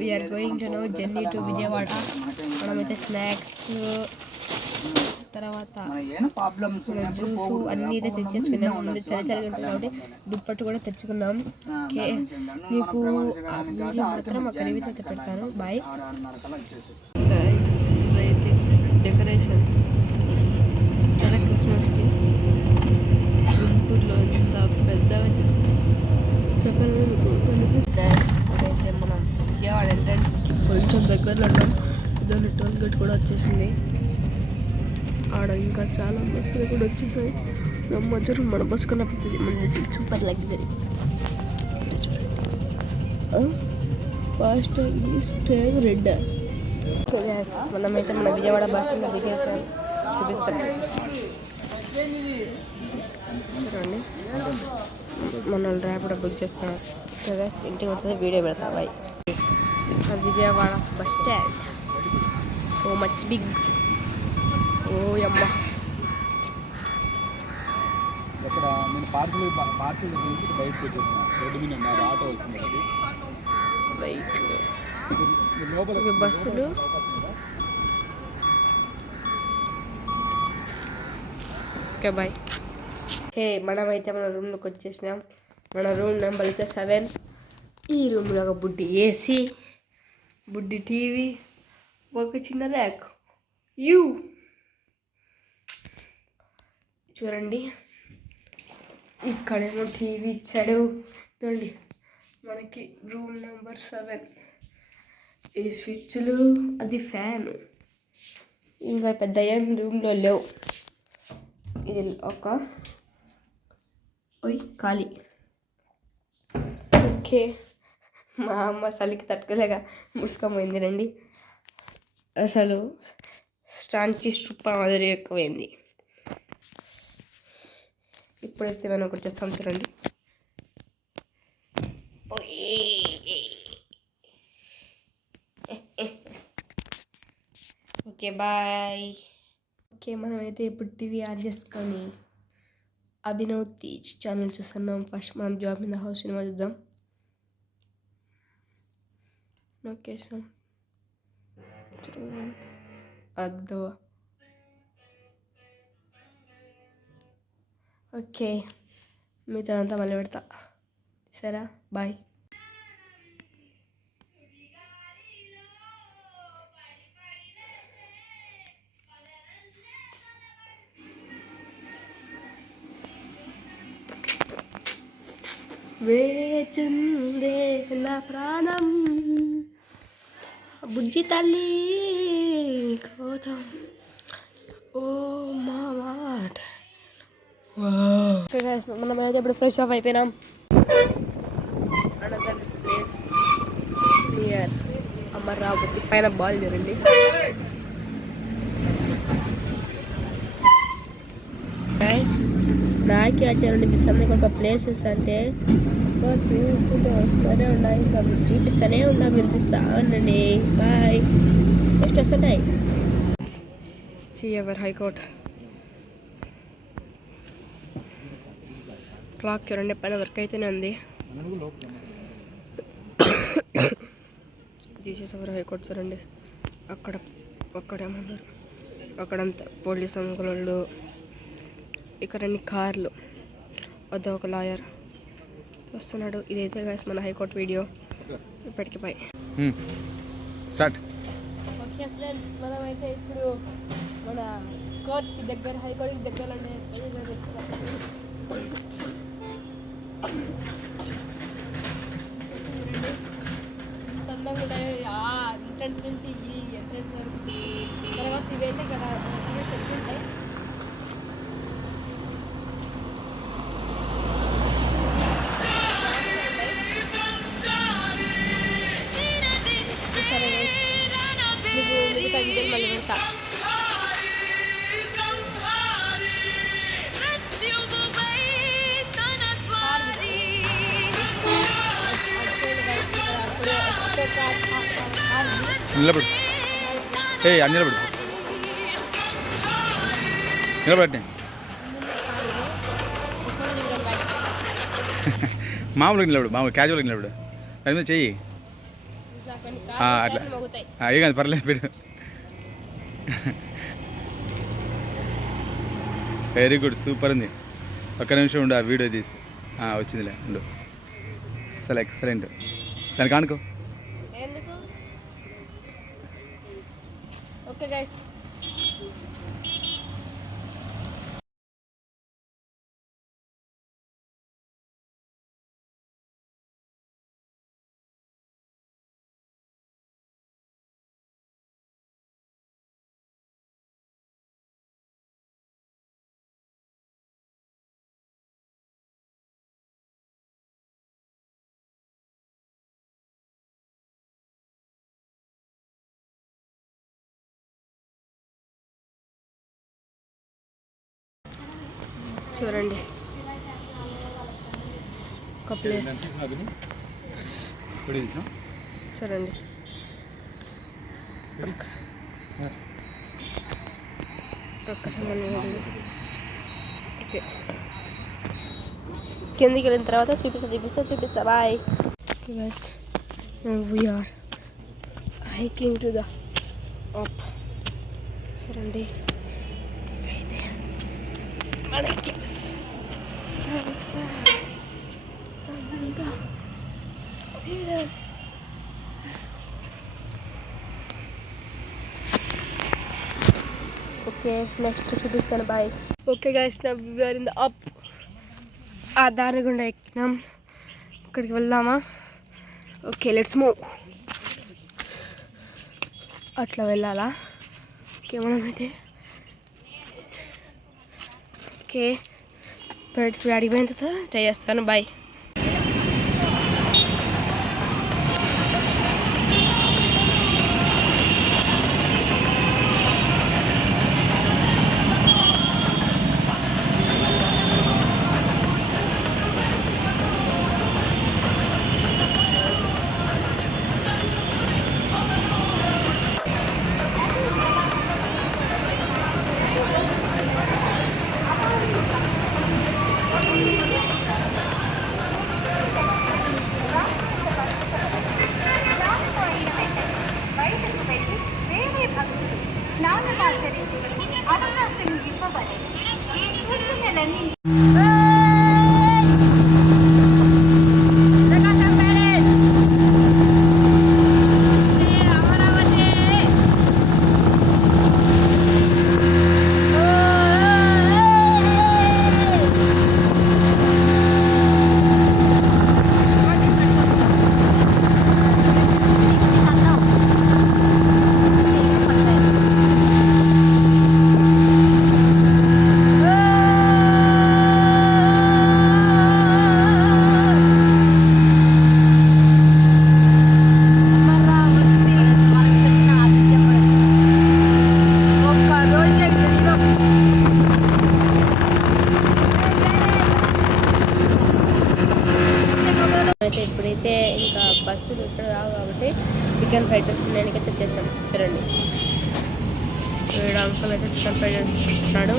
We are going to know journey to Vijayawada. మనమైతే snacks తర్వాత juice అన్నీ అయితే తెచ్చుకున్నాం. ముందు చలి చలిగా ఉంటుంది కాబట్టి దుప్పట్టు కూడా తెచ్చుకున్నాం. ఓకే, మీకు వీడియో మాత్రం అక్కడ అయితే పెడతాను. Bye guys. ఇవైతే డెకరేషన్స్ చాలా క్రిస్మస్కి గుంటూరులో ఎంత పెద్దగా చేస్తాం చెప్పాలి మీకు కనిపిస్తుంది. ఇదైతే మనం విజయవాడ ఎంట్రన్స్కి కొంచెం దగ్గరలో ఉన్నాం. దాని టోల్ గేట్ కూడా వచ్చేసింది. ఆడ ఇంకా చాలా బస్సులు కూడా వచ్చేసాయి. మధ్యలో మన బస్సు కనపడుతుంది. మన super luxury. Fast tag red. మనమైతే మన విజయవాడ బస్ స్టాండ్ దిగేసాం. చూపిస్తాను చూడండి. మన ర్యాపిడో బుక్ చేస్తాను. ఇంటికి వస్తుంది వీడియో పెడతా. Bye. Vijayawada bus stand so much big. ఓ అమ్మ, ఇక్కడ నేను పార్కింగ్ బయటకు వచ్చేసిన రోడ్డు మీద ఉన్నారు. ఆటో వస్తుంది బస్సులు. Okay bye. హే, మనమైతే మన రూమ్లోకి వచ్చేసినాం. మన రూమ్ నెంబర్ అయితే 7. ఈ రూమ్లో ఒక బుడ్డి ఏసీ, బుడ్డి టీవీ, ఒక చిన్న ర్యాక్. చూడండి, ఇక్కడేమో టీవీ ఇచ్చాడు. చూడండి, మనకి రూమ్ నెంబర్ 7. ఈ స్విచ్లు, అది ఫ్యాన్. ఇంకా పెద్ద ఏం రూమ్లో లేవు. ఇది ఒక ఖాళీ. ఓకే, మా అమ్మ చలికి తట్టుకోలేక ముసుకపోయింది. రండి, అసలు స్టాంచి స్టుప్ప మాదిరి ఎక్కువైంది. ఇప్పుడైతే మనం ఒకటి చేస్తాం చూడండి. Okay bye. ఓకే, మనమైతే ఇప్పుడు టీవీ ఆన్ చేసుకొని అభినవ్ తేజ్ ఛానల్ చూస్తున్నాం. ఫస్ట్ మనం జాబ్ ఇన్ ద హౌస్ సినిమా చూద్దాం. ఓకే సార్, అద్దో. ఓకే, మిగతాదంతా మళ్ళీ పెడతా. సరే, బాయ్. వేచుందే నా ప్రాణం బుజ్జి తల్లి కోసం. ఓ మా మాట. మనమైతే ఇప్పుడు ఫ్రెష్ ఆఫ్ అయిపోయినాం. అనదర్ ప్లేస్ నియర్ అమరావతి పైన బాల్ చూడండి. నాకే వచ్చారనిపిస్తుంది. మీకు ఒక ప్లేసెస్ అంటే చూస్తుంటే వస్తూనే ఉన్నాయి. ఇంకా చూపిస్తూనే ఉన్నా, మీరు చూస్తూ ఉండండి. బాయ్. నెక్స్ట్ వస్తుంటాయి. సిఎవర్ హైకోర్ట్ క్లాక్ చూడండి, పైన వర్క్ అయితేనే ఉంది. జీసస్ అవర్ హైకోర్ట్ చూడండి. అక్కడేమన్నారు, అక్కడంతా పోలీస్ అంకులు, ఇక్కడ అన్ని కార్లు, వద్ద ఒక లాయర్ వస్తున్నాడు. ఇదైతే గైస్ మన హైకోర్టు వీడియో. ఇప్పటికి బాయ్. స్టార్ట్. ఓకే ఫ్రెండ్స్, మనమైతే ఇప్పుడు మన కోర్టుకి దగ్గర, హైకోర్టుకి దగ్గర ఉండే అందంగా ఉంటాయి. ఆ ఎంట్రన్స్ నుంచి ఈ ఎంట్రన్స్ వరకు. తర్వాత ఇవైతే ఇక్కడ ఉంటాయి. మీకు మిగతా వీడియోలు మళ్ళీ పెడతా. నిలబడు. నిలబడు. నిలబడి మామూలుగా నిలబడు. మామూలు క్యాజువల్గా నిలబడు. దాని మీద చెయ్యి. అట్లా ఏ కాదు పర్లేదు పెట్టు. వెరీ గుడ్, సూపర్ ఉంది. ఒక్క నిమిషం ఉండు, ఆ వీడియో తీసి వచ్చిందిలే ఉండు. అసలు ఎక్సలెంట్. దానికి అనుకో. ఓకే గైస్, చూడండి ఒక ప్లేస్ చూడండి. ఓకే, కిందికి వెళ్ళిన తర్వాత చూపిస్తా bye. Okay guys, we're hiking to the up. చూడండి మనకి ఓకే, నెక్స్ట్ చూపిస్తాను బాయ్. ఓకే గైస్, నా వీఆర్ ఇన్ ద అప్. ఆ దారి గుండా ఎక్కినాం, ఇక్కడికి వెళ్దామా? Okay, let's move. అట్లా వెళ్ళాలా? ఓకే, మనమైతే ఓకే ఇప్పుడు అడిగిపోయిన తర్వాత ట్రై చేస్తాను. బాయ్. ఇప్పుడైతే ఇంకా బస్సులు ఇక్కడ రావు కాబట్టి చికెన్ ఫ్రైడ్ రైస్ తినడానికి తెచ్చేసాం. చూడండి, అంకుల్ అయితే చికెన్ ఫ్రైడ్ రైస్ ఇస్తున్నాడు.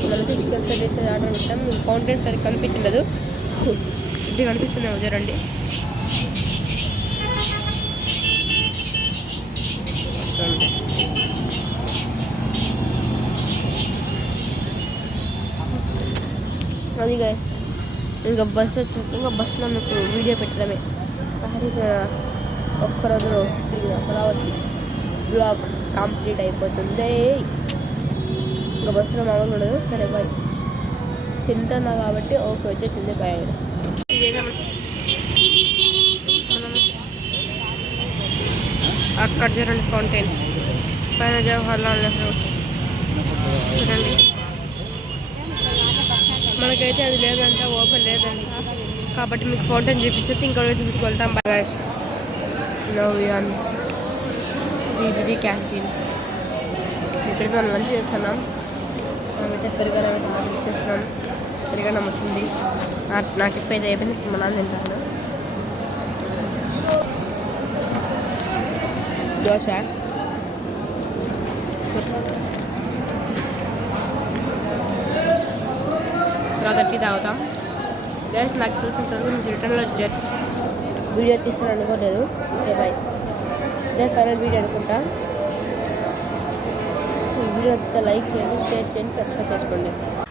పిల్లలైతే చికెన్ ఫ్రైడ్ రైస్ ఆర్డర్ పెట్టాం. మీకు కౌంటెన్స్ అది కనిపించలేదు, ఇది కనిపిస్తుంది చూడండి. అది గైస్, ఇంకా బస్సు వచ్చింది. ఇంకా బస్సులో మీకు వీడియో పెట్టడమే. ఒక్కరోజులో తిరిగిన అమరావతి బ్లాగ్ కంప్లీట్ అయిపోతుంది. ఇంకా బస్సులో మామూలు ఉండదు. సరే బాయ్, తింటున్నా కాబట్టి ఓకే వచ్చేసింది. బాయ్. అక్కడ చూడండి ఫౌంటైన్ పైన జవహర్లాల్ నెహ్రూ చూడండి. మనకైతే అది లేదంటే ఓపెన్ లేదండి, కాబట్టి మీకు ఫౌంటైన్ చూపించేసి ఇంకో రోజు మీకు వెళ్తాం. బాగా నవ్యాన్ శ్రీగిరి క్యాంటీన్, ఇక్కడికి మనం లంచ్ చేస్తున్నాం. మేమైతే పెరుగన్నం అయితే ఆర్డర్ చేస్తున్నాం. పెరుగన్నం వచ్చింది. నా టిప్ అయితే అయిపోయింది. మా నాన్న తింటాను. దోశ, తర్వాత టీ తాగుతాం. గ్యాస్ నాకు తెలిసినంత వరకు మీకు రిటర్న్లో వీడియో తీస్తాను అనుకోలేదు. Okay bye. ఇదే ఫైనల్ వీడియో అనుకుంటా. ఈ వీడియో నచ్చితే లైక్ చేయండి, షేర్ చేయండి, సబ్స్క్రైబ్ చేసుకోండి.